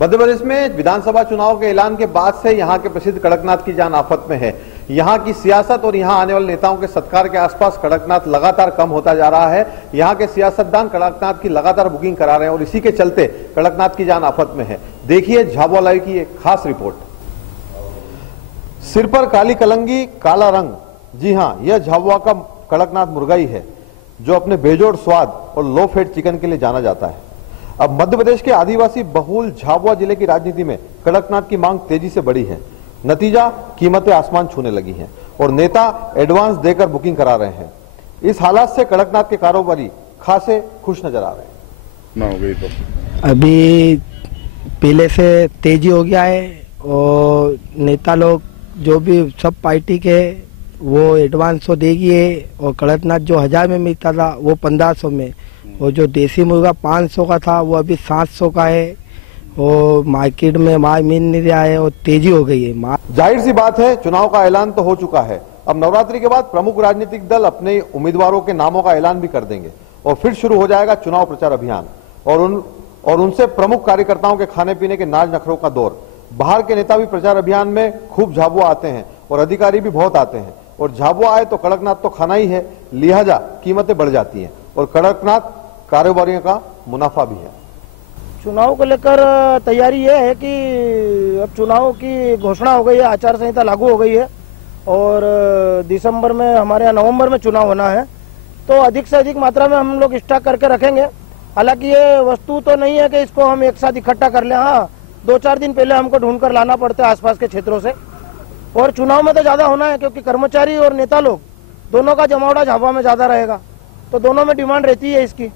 मध्य प्रदेश में विधानसभा चुनाव के ऐलान के बाद से यहां के प्रसिद्ध कड़कनाथ की जान आफत में है। यहां की सियासत और यहां आने वाले नेताओं के सत्कार के आसपास कड़कनाथ लगातार कम होता जा रहा है। यहां के सियासतदान कड़कनाथ की लगातार बुकिंग करा रहे हैं और इसी के चलते कड़कनाथ की जान आफत में है। देखिए झाबुआ लाइव की एक खास रिपोर्ट। सिर पर काली कलंगी, काला रंग। जी हां, यह झाबुआ का कड़कनाथ मुर्गा ही है जो अपने बेजोड़ स्वाद और लो फैट चिकन के लिए जाना जाता है। अब मध्य प्रदेश के आदिवासी बहुल झाबुआ जिले की राजनीति में कड़कनाथ की मांग तेजी से बढ़ी है। नतीजा, कीमतें आसमान छूने लगी हैं और नेता एडवांस देकर बुकिंग करा रहे हैं। इस हालात से कड़कनाथ के कारोबारी खासे खुश नजर आ रहे हैं। ना हो गई तो अभी पहले से तेजी हो गया है और नेता लोग जो भी सब पार्टी के वो एडवांस तो देगी है और कड़कनाथ जो 1000 में मिलता था वो 1500 में, और जो देसी मुर्गा 500 का था वो अभी 700 का है और मार्केट में माल मिल नहीं रहा है और तेजी हो गई है। जाहिर सी बात है, चुनाव का ऐलान तो हो चुका है। अब नवरात्रि के बाद प्रमुख राजनीतिक दल अपने उम्मीदवारों के नामों का ऐलान भी कर देंगे और फिर शुरू हो जाएगा चुनाव प्रचार अभियान और उनसे प्रमुख कार्यकर्ताओं के खाने पीने के नाज नखरों का दौर। बाहर के नेता भी प्रचार अभियान में खूब झाबुआ आते हैं और अधिकारी भी बहुत आते हैं, और झाबुआ आए तो कड़कनाथ तो खाना ही है, लिहाजा कीमतें बढ़ जाती हैं और कड़कनाथ कारोबारियों का मुनाफा भी है। चुनाव को लेकर तैयारी ये है कि अब चुनाव की घोषणा हो गई है, आचार संहिता लागू हो गई है और दिसंबर में हमारे यहाँ नवंबर में चुनाव होना है, तो अधिक से अधिक मात्रा में हम लोग स्टॉक करके रखेंगे। हालांकि ये वस्तु तो नहीं है कि इसको हम एक साथ इकट्ठा कर लें। हाँ, 2-4 दिन पहले हमको ढूंढ कर लाना पड़ता है आसपास के क्षेत्रों से, और चुनाव में तो ज्यादा होना है क्योंकि कर्मचारी और नेता लोग दोनों का जमावड़ा झाबुआ में ज्यादा रहेगा, तो दोनों में डिमांड रहती है इसकी।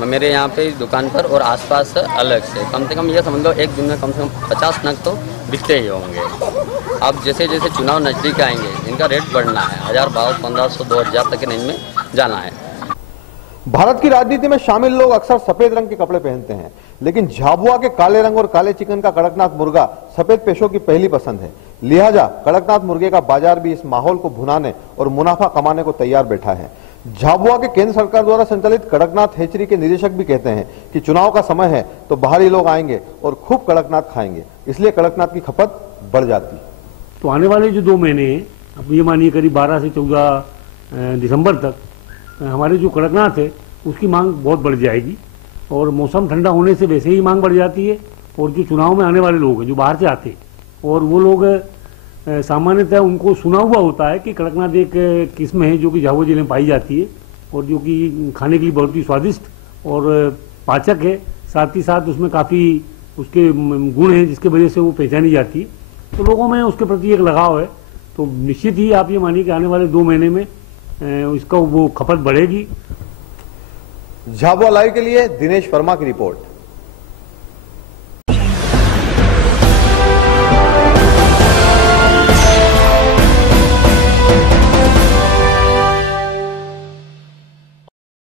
मेरे यहाँ पे दुकान पर और आसपास अलग से कम ये समझ लो एक दिन में कम से कम 50 नग तो बिकते ही होंगे। अब जैसे जैसे चुनाव नजदीक आएंगे इनका रेट बढ़ना है, 1000, 1200, 1500, 2000 तक के रेंज में जाना है। भारत की राजनीति में शामिल लोग अक्सर सफेद रंग के कपड़े पहनते हैं, लेकिन झाबुआ के काले रंग और काले चिकन का कड़कनाथ मुर्गा सफेद पेशों की पहली पसंद है। लिहाजा कड़कनाथ मुर्गे का बाजार भी इस माहौल को भुनाने और मुनाफा कमाने को तैयार बैठा है। झाबुआ के केंद्र सरकार द्वारा संचालित कड़कनाथ हेचरी के निदेशक भी कहते हैं कि चुनाव का समय है तो बाहरी लोग आएंगे और खूब कड़कनाथ खाएंगे, इसलिए कड़कनाथ की खपत बढ़ जाती। तो आने वाले जो 2 महीने हैं, अब ये मानिए करीब 12 से 14 दिसंबर तक हमारे जो कड़कनाथ है उसकी मांग बहुत बढ़ जाएगी, और मौसम ठंडा होने से वैसे ही मांग बढ़ जाती है। और जो चुनाव में आने वाले लोग हैं जो बाहर से आते हैं और वो लोग सामान्यतः उनको सुना हुआ होता है कि कड़कनाथ एक किस्म है जो कि झाबुआ जिले में पाई जाती है और जो कि खाने के लिए बहुत ही स्वादिष्ट और पाचक है, साथ ही साथ उसमें काफ़ी उसके गुण हैं जिसके वजह से वो पहचानी जाती है, तो लोगों में उसके प्रति एक लगाव है। तो निश्चित ही आप ये मानिए कि आने वाले 2 महीने में इसका वो खपत बढ़ेगी। झाबुआ लाइव के लिए दिनेश वर्मा की रिपोर्ट।